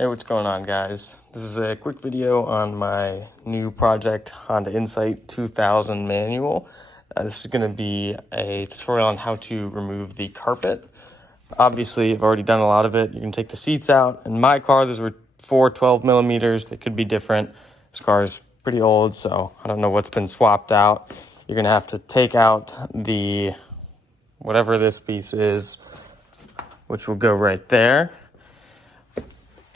Hey, what's going on, guys? This is a quick video on my new project, Honda Insight 2000 manual. This is going to be a tutorial on how to remove the carpet. Obviously, I've already done a lot of it. You can take the seats out. In my car, those were 4 12 millimeters. They could be different. This car is pretty old, so I don't know what's been swapped out. You're going to have to take out the, whatever this piece is, which will go right there.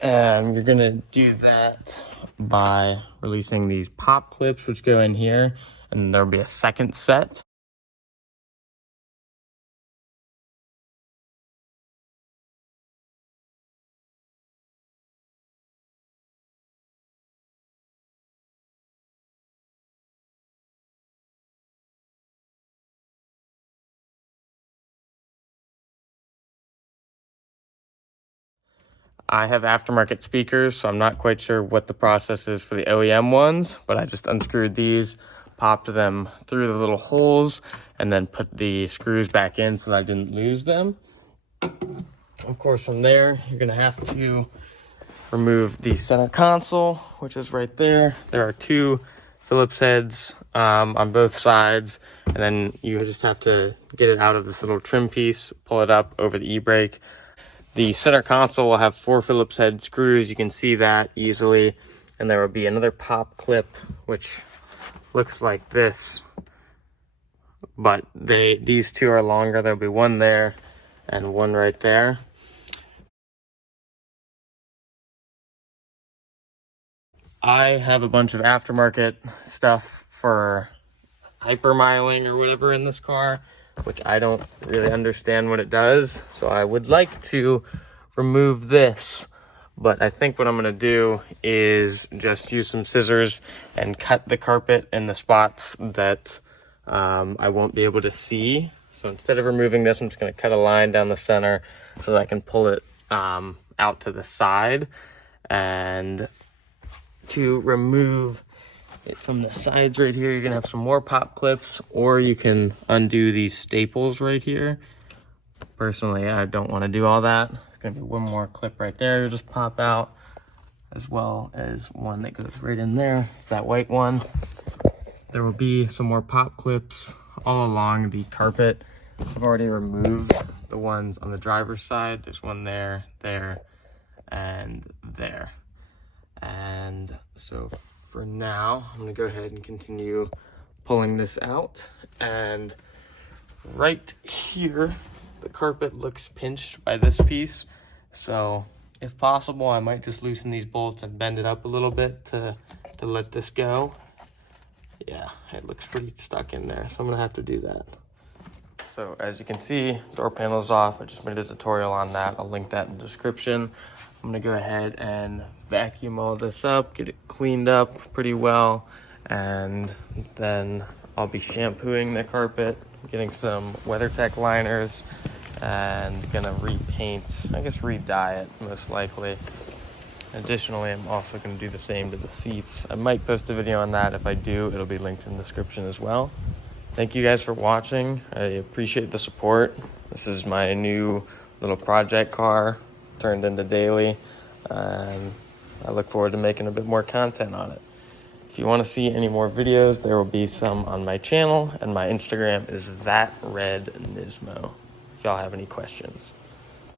And you're gonna do that by releasing these pop clips, which go in here, and there'll be a second set. I have aftermarket speakers, so I'm not quite sure what the process is for the OEM ones, but I just unscrewed these, popped them through the little holes, and then put the screws back in so that I didn't lose them. Of course, from there, you're gonna have to remove the center console, which is right there. There are two Phillips heads on both sides, and then you just have to get it out of this little trim piece, pull it up over the e-brake. The center console will have 4 Phillips head screws. You can see that easily. And there will be another pop clip, which looks like this. But these two are longer. There'll be one there and one right there. I have a bunch of aftermarket stuff for hypermiling or whatever in this car, which I don't really understand what it does. So I would like to remove this, but I think what I'm gonna do is just use some scissors and cut the carpet in the spots that I won't be able to see. So instead of removing this, I'm just gonna cut a line down the center so that I can pull it out to the side. And to remove it from the sides right here, you're gonna have some more pop clips, or you can undo these staples right here. Personally, I don't want to do all that. It's gonna be one more clip right there. You'll just pop out, as well as one that goes right in there. It's that white one. There will be some more pop clips all along the carpet. I've already removed the ones on the driver's side. There's one there, there, and there. And so for now, I'm gonna go ahead and continue pulling this out. And right here, the carpet looks pinched by this piece. So if possible, I might just loosen these bolts and bend it up a little bit to let this go. Yeah, it looks pretty stuck in there, so I'm gonna have to do that. So as you can see, door panel is off. I just made a tutorial on that. I'll link that in the description. I'm gonna go ahead and vacuum all this up, get it cleaned up pretty well, and then I'll be shampooing the carpet, getting some WeatherTech liners, and gonna repaint, I guess re-dye it most likely. Additionally, I'm also gonna do the same to the seats. I might post a video on that. If I do, it'll be linked in the description as well. Thank you guys for watching. I appreciate the support. This is my new little project car turned into daily, and I look forward to making a bit more content on it. If you want to see any more videos, there will be some on my channel, and my Instagram is ThatRedNismo if y'all have any questions.